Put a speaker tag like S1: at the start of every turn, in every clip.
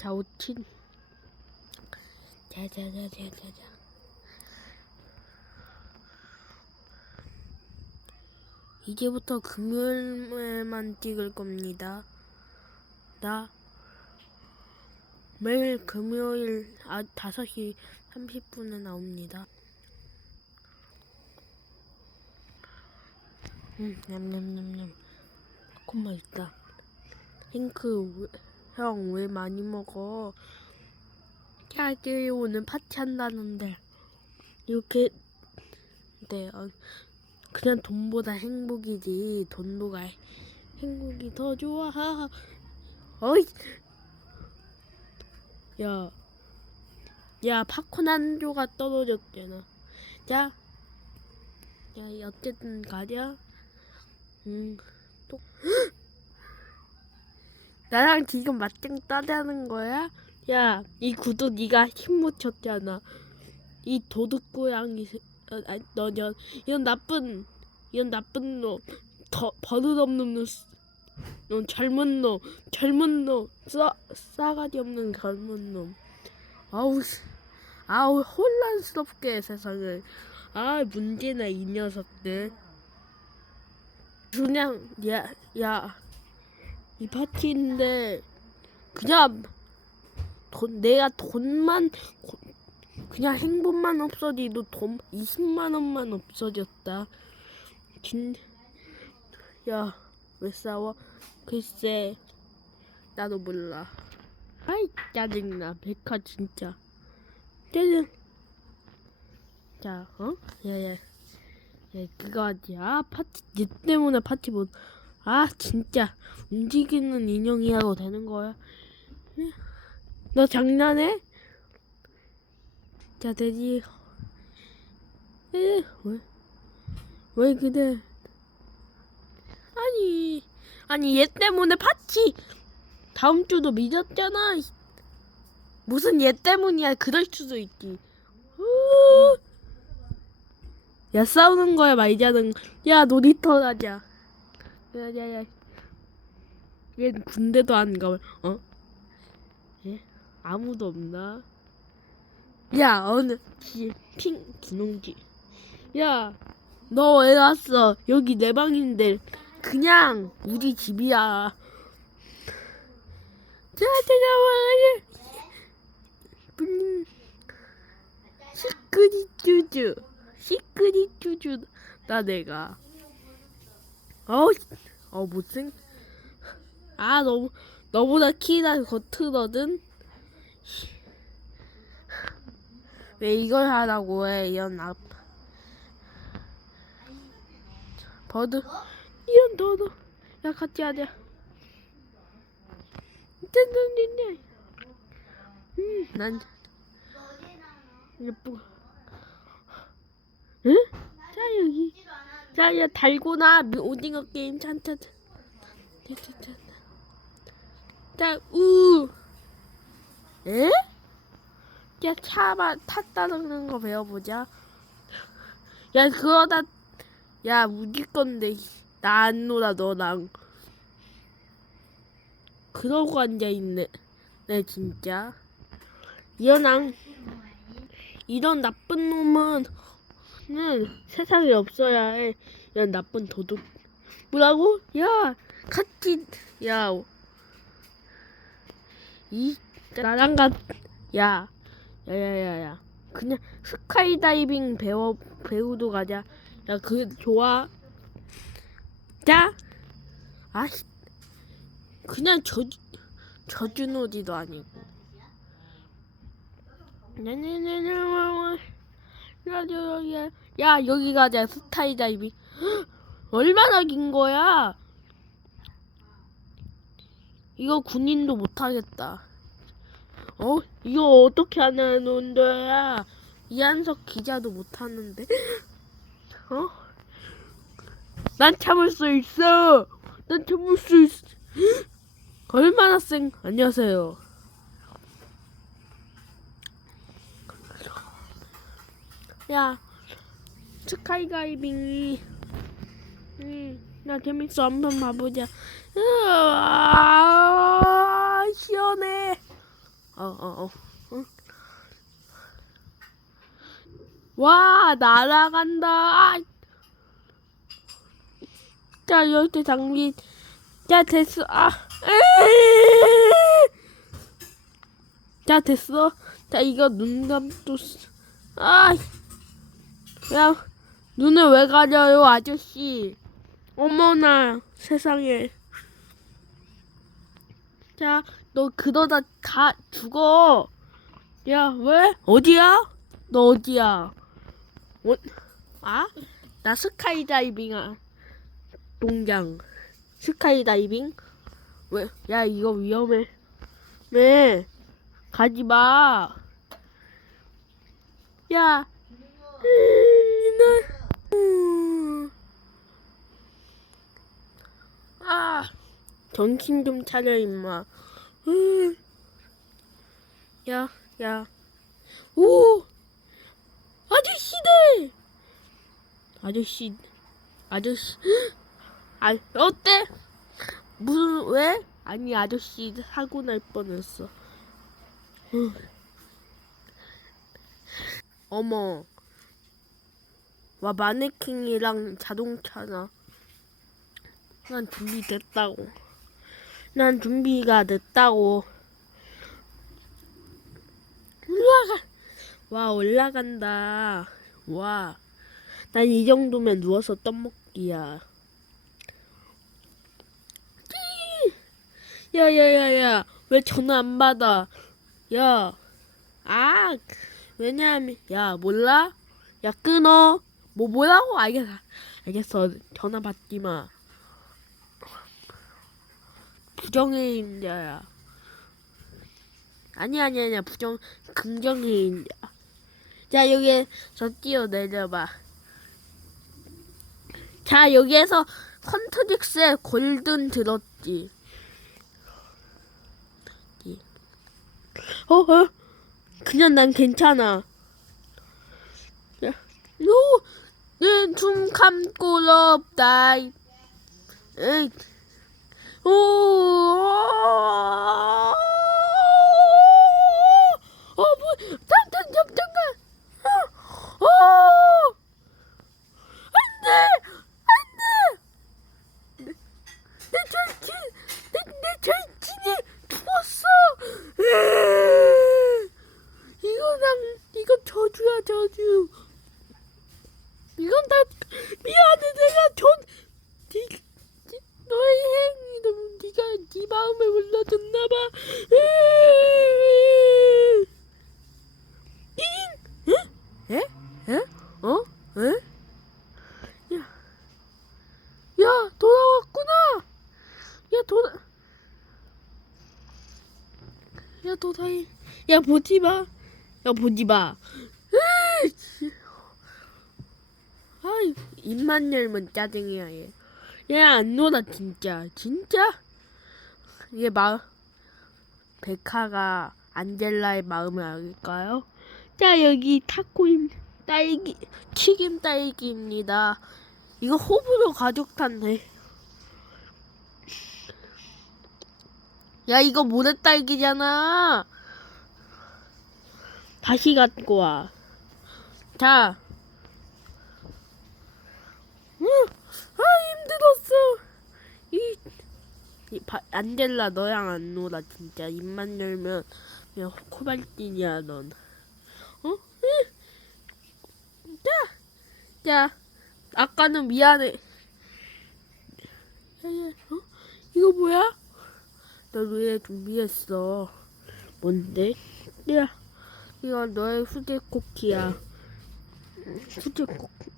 S1: 자, 오친. 자, 자, 자, 자, 자, 자. 이제부터 금요일만 찍을 겁니다. 나 매일 금요일 아 5시 30분에 나옵니다. 음, 냠냠냠냠. 콤마 있다. 핑크 형 왜 많이 먹어? 야들 오늘 파티한다는데. 이렇게 네 어, 그냥 돈보다 행복이지. 돈보다 행복이 더 좋아. 어이! 야, 야 팝콘 한 조각 떨어졌잖아. 자, 야 어쨌든 가자. 음, 또 나랑 지금 맞짱 따자는 거야? 야, 이 구도 네가 힘 묻혔잖아. 이 도둑 고양이, 새- 어, 아니, 너, 너, 이런 나쁜, 이런 나쁜 놈, 더 버릇없는 놈, 넌 젊은 놈, 젊은 놈, 싸, 싸가지 없는 젊은 놈. 아우, 씨. 아우, 혼란스럽게 해, 세상을. 아, 문제나 이 녀석들. 그냥, 야, 야, 이 파티인데, 그냥, 돈, 내가 돈만, 고- 그냥 행복만 없어지도 돈 20만 원만 없어졌다. 진, 야, 왜 싸워? 글쎄, 나도 몰라. 아이, 짜증나. 백화 진짜. 짜증. 자, 어? 야, 야. 야, 그거 하지. 아, 파티, 얘 때문에 파티 못. 아, 진짜. 움직이는 인형이라고 되는 거야. 응? 너 장난해? 자, 돼지. 에, 왜? 왜 그래? 아니, 아니, 얘 때문에 파티! 다음 주도 미뤘잖아. 무슨 얘 때문이야. 그럴 수도 있지. 우. 야, 싸우는 거야, 말자는. 야, 놀이터 가자. 야, 야, 야. 얘 군대도 안 가. 어? 예? 아무도 없나? 야, 어느 기, 핑 기농지. 야, 너 왜 왔어? 여기 내 방인데 그냥 우리 집이야. 자, 잠깐만. 음, 시크릿 쭈쭈, 시크릿 쭈쭈 나 내가. 어우, 어 못생. 아 너무 너보다 키가 겉으거든. 왜 이걸 하라고 해 이런 나 버드 이런 너도 야 같이 하자. 짠짠짠짠. 음, 난 예쁘고. 응? 자 여기. 자, 야 달고나 미- 오징어 게임 찬찬. 찬찬. 자, 우. 에? 야, 차만 탔다는 거 배워보자. 야, 그러다, 야, 우리 건데, 나 안 놀아, 너랑. 그러고 앉아있네. 네, 진짜. 이런, 이런 나쁜 놈은, 는 세상에 없어야 해. 이런 나쁜 도둑. 뭐라고? 야, 같이, 야, 이 나랑 같, 야, 야 야 야 야, 그냥 스카이다이빙 배워 배우도 가자. 야, 그 좋아. 자, 아, 씨. 그냥 저 저주노지도 아니고. 네네네네, 라디오 야, 야 여기 가자 스카이다이빙. 헉, 얼마나 긴 거야? 이거 군인도 못하겠다. 어? 이거 어떻게 하는 거야? 이한석 기자도 못하는데? 어? 난 참을 수 있어! 난 참을 수 있어! 얼마나 쌩, 안녕하세요. 야, 스카이 다이빙이, 음, 나 재밌어. 한번 봐보자. 으아, 시원해. 어, 어. 응. 와, 날아간다. 자, 열대 장비. 자, 됐어. 아. 자, 됐어. 자, 이거 눈. 쓰- 아. 야, 눈을 왜 가려요, 아저씨? 어머나, 세상에. 자, 너 그러다 가 죽어. 야, 왜? 어디야? 너 어디야? 어? 아? 나 스카이다이빙아. 동장. 스카이다이빙? 왜? 야, 이거 위험해. 왜? 가지 마. 야. 음, 나. 음. 아. 정신 좀 차려 임마. 음. 야, 야. 오! 아저씨들! 아저씨, 아저씨. 아, 어때? 무슨, 왜? 아니, 아저씨 사고 날 뻔했어. 음. 어머. 와, 마네킹이랑 자동차나. 난 준비됐다고. 난 준비가 됐다고. 올라가. 와, 올라간다. 와. 난 이 정도면 누워서 떡 먹기야. 야, 야, 야, 야. 왜 전화 안 받아? 야. 아, 왜냐면, 야, 몰라? 야, 끊어. 뭐, 뭐라고? 알겠어. 알겠어. 전화 받지 마. 부정행위자야. 아니 아니 아니야 부정 긍정행위자. 자 여기서 뛰어 내려봐. 자 여기에서 헌트릭스의 골든 들었지. 어, 어? 그냥 난 괜찮아. 야, 요, 눈좀 감고 럽다. 에이. 오, 어, 뭐, 잠깐, 잠깐, 잠깐. 어, 안 돼, 안 돼. 내, 내 절친, 내, 내 절친이 죽었어. 으, 이거 난, 이거 저주야, 저주. 이건 다 미안해, 내가 전, 니, 니, 너의 행위는 네가 네 마음을 몰라줬나봐. 잉? 에? 에? 에? 어? 에? 야, 야 돌아왔구나. 야 돌아. 야 도다이. 야 보지 마. 야 보지 마. 아이 입만 열면 짜증이야 얘. 얘 안 놀아 진짜 진짜 얘 마 백화가 안젤라의 마음을 알까요? 자 여기 타코임 딸기 튀김 딸기입니다. 이거 호불호 가족 탄데. 야 이거 모래 딸기잖아. 다시 갖고 와. 자. 응. 아 힘들었어. 이, 이 바, 안젤라 너랑 안 놀아 진짜 입만 열면 그냥 코발진이야 넌. 어? 응. 자, 자, 아까는 미안해. 어? 이거 뭐야? 나왜 준비했어? 뭔데? 야, 이거 너의 후대 쿠키야. 후대 쿠키.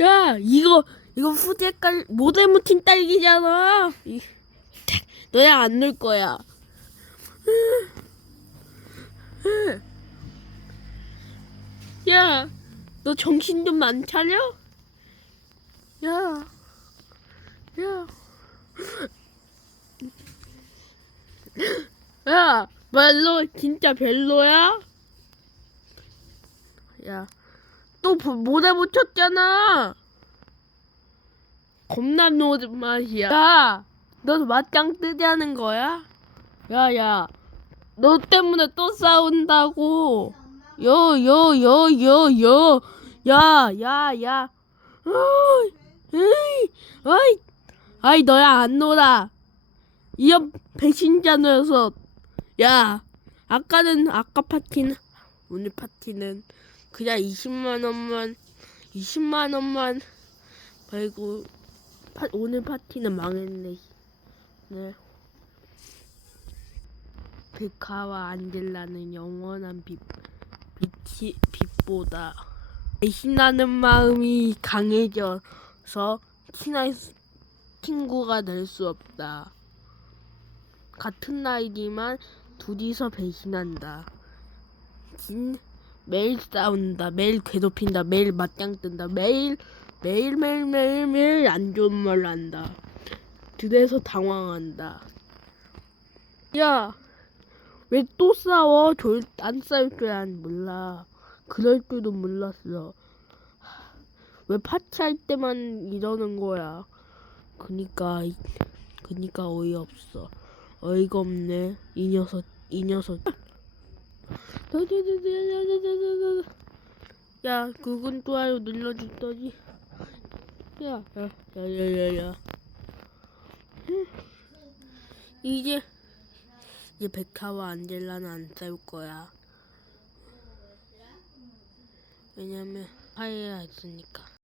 S1: 야, 이거 이거 후대깔 모델 묻힌 딸기잖아. 이, 너야 안 넣을 거야. 야, 너 정신 좀 안 차려? 야, 야, 야, 말로 진짜 별로야? 야, 또 보- 모래 붙였잖아. 겁나 노는 맛이야. 야, 너 맞짱 뜨자는 거야? 야, 야, 너 때문에 또 싸운다고. 여, 여, 여, 여, 여. 야, 야, 야. 어이, 어이. 아이, 너야, 안 놀아. 이런 배신자 녀석. 야, 아까는, 아까 파티는, 오늘 파티는 그냥 20만 원만, 20만 원만 말고, 파, 오늘 파티는 망했네. 네. 백화와 안젤라는 영원한 빛, 빛이, 빛보다 배신하는 마음이 강해져서 친한 수- 친구가 될 수 없다. 같은 나이지만 둘이서 배신한다. 진, 매일 싸운다. 매일 괴롭힌다. 매일 맞짱 뜬다. 매일 매일 매일 매일 매일 안 좋은 말 한다. 그래서 당황한다. 야, 왜 또 싸워? 졸, 안 싸울 줄 안 몰라. 그럴 줄도 몰랐어. 왜 파티할 때만 이러는 거야? 그니까, 이- 그니까 어이없어. 어이가 없네. 이 녀석, 이 녀석. 야, 그건 좋아요 눌러줬더니. 야, 야, 야, 야, 야, 야. 이제 이제 백화와 안젤라는 안 싸울 거야. 왜냐면 화해가 있으니까.